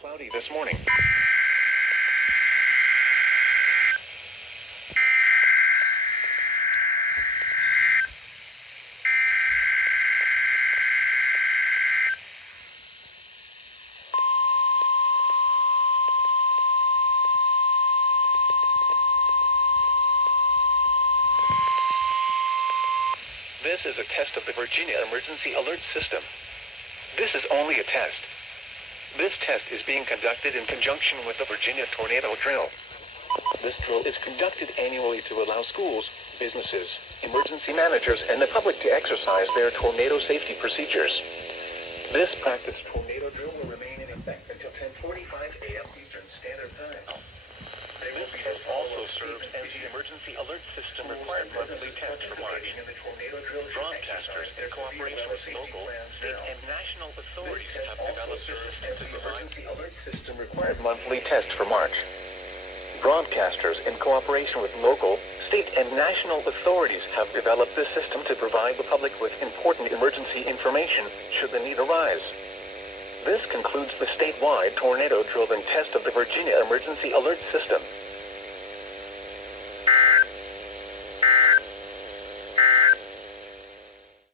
cloudy this morning. This is a test of the Virginia Emergency Alert System. This is only a test. This test is being conducted in conjunction with the Virginia Tornado Drill. This drill is conducted annually to allow schools, businesses, emergency managers, and the public to exercise their tornado safety procedures. This practice tornado drill will remain in effect until 10:45 a.m. Eastern Standard Time. This test also serves as the Emergency Alert System required monthly test for March. Broadcasters, in cooperation with local, state, and national authorities, have developed the Emergency Alert System required monthly test for March. Broadcasters, in cooperation with local, state, and national authorities, have developed this system to provide the public with important emergency information should the need arise. This concludes the statewide tornado drill and test of the Virginia Emergency Alert System.